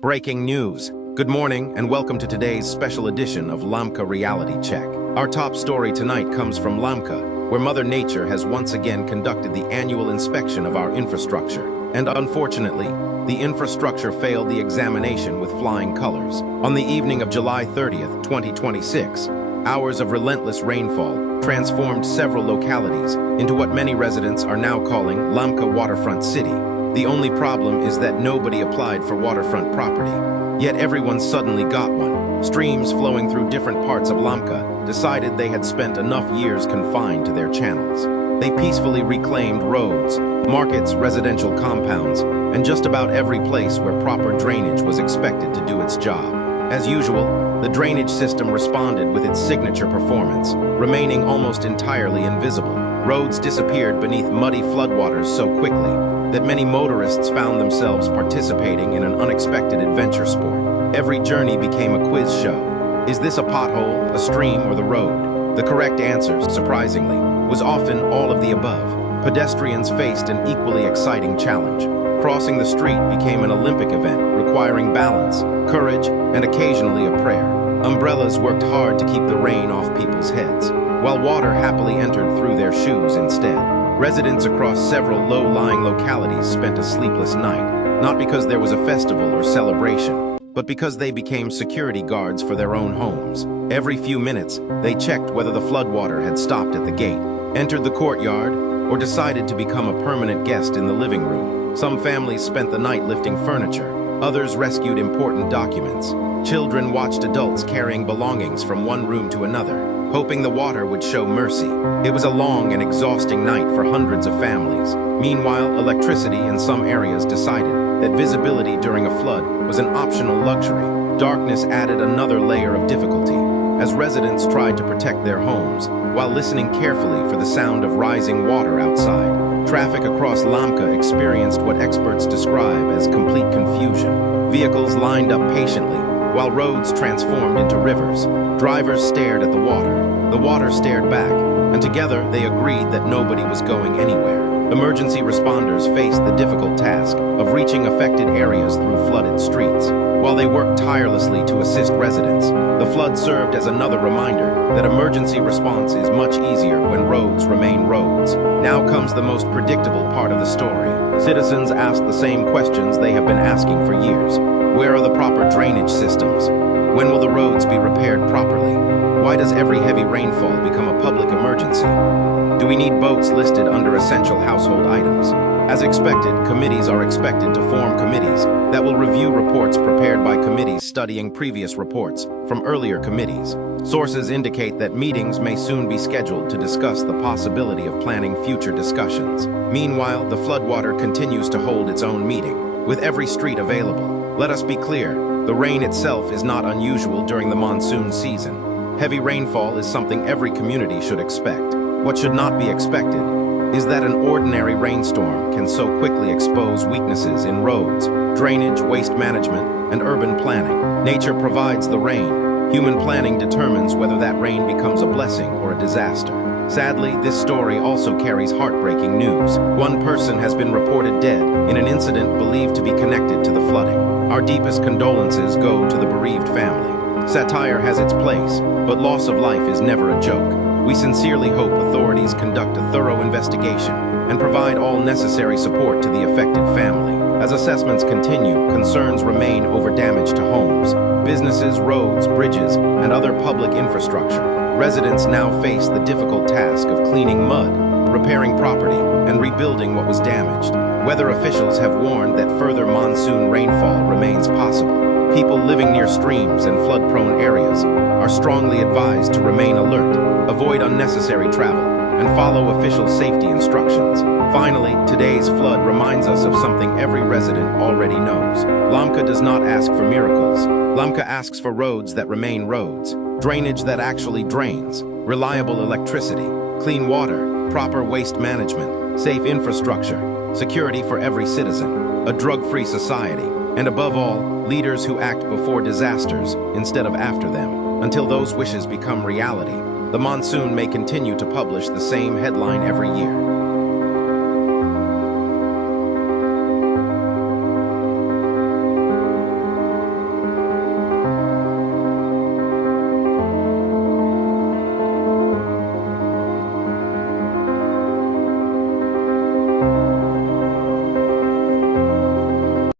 Breaking news. Good morning and welcome to today's special edition of Lamka Reality Check. Our top story tonight comes from Lamka, where Mother Nature has once again conducted the annual inspection of our infrastructure. And unfortunately, the infrastructure failed the examination with flying colors. On the evening of July 30th, 2026, hours of relentless rainfall transformed several localities into what many residents are now calling Lamka Waterfront City. The only problem is that nobody applied for waterfront property. Yet everyone suddenly got one. Streams flowing through different parts of Lamka decided they had spent enough years confined to their channels. They peacefully reclaimed roads, markets, residential compounds, and just about every place where proper drainage was expected to do its job. As usual, the drainage system responded with its signature performance, remaining almost entirely invisible. Roads disappeared beneath muddy floodwaters so quickly that many motorists found themselves participating in an unexpected adventure sport. Every journey became a quiz show. Is this a pothole, a stream, or the road? The correct answer, surprisingly, was often all of the above. Pedestrians faced an equally exciting challenge. Crossing the street became an Olympic event, requiring balance, courage, and occasionally a prayer. Umbrellas worked hard to keep the rain off people's heads, while water happily entered through their shoes instead. Residents across several low-lying localities spent a sleepless night, not because there was a festival or celebration, but because they became security guards for their own homes. Every few minutes, they checked whether the floodwater had stopped at the gate, entered the courtyard, or decided to become a permanent guest in the living room. Some families spent the night lifting furniture, others rescued important documents. Children watched adults carrying belongings from one room to another, hoping the water would show mercy. It was a long and exhausting night for hundreds of families. Meanwhile, electricity in some areas decided that visibility during a flood was an optional luxury. Darkness added another layer of difficulty, as residents tried to protect their homes, while listening carefully for the sound of rising water outside. Traffic across Lamka experienced what experts describe as complete confusion. Vehicles lined up patiently, while roads transformed into rivers. Drivers stared at the water stared back, and together they agreed that nobody was going anywhere. Emergency responders faced the difficult task of reaching affected areas through flooded streets. While they worked tirelessly to assist residents, the flood served as another reminder that emergency response is much easier when roads remain roads. Now comes the most predictable part of the story. Citizens asked the same questions they have been asking for years. Where are the proper drainage systems? When will the roads be repaired properly? Why does every heavy rainfall become a public emergency? Do we need boats listed under essential household items? As expected, committees are expected to form committees that will review reports prepared by committees studying previous reports from earlier committees. Sources indicate that meetings may soon be scheduled to discuss the possibility of planning future discussions. Meanwhile, the floodwater continues to hold its own meeting, with every street available. Let us be clear, the rain itself is not unusual during the monsoon season. Heavy rainfall is something every community should expect. What should not be expected is that an ordinary rainstorm can so quickly expose weaknesses in roads, drainage, waste management, and urban planning. Nature provides the rain. Human planning determines whether that rain becomes a blessing or a disaster. Sadly, this story also carries heartbreaking news. One person has been reported dead in an incident believed to be connected to the flooding. Our deepest condolences go to the bereaved family. Satire has its place, but loss of life is never a joke. We sincerely hope authorities conduct a thorough investigation and provide all necessary support to the affected family. As assessments continue, concerns remain over damage to homes, businesses, roads, bridges, and other public infrastructure. Residents now face the difficult task of cleaning mud, repairing property, and rebuilding what was damaged. Weather officials have warned that further monsoon rainfall remains possible. People living near streams and flood-prone areas are strongly advised to remain alert, avoid unnecessary travel, and follow official safety instructions. Finally, today's flood reminds us of something every resident already knows. Lamka does not ask for miracles. Lamka asks for roads that remain roads, drainage that actually drains, reliable electricity, clean water, proper waste management, safe infrastructure, security for every citizen, a drug-free society, and above all, leaders who act before disasters instead of after them. Until those wishes become reality, the monsoon may continue to publish the same headline every year.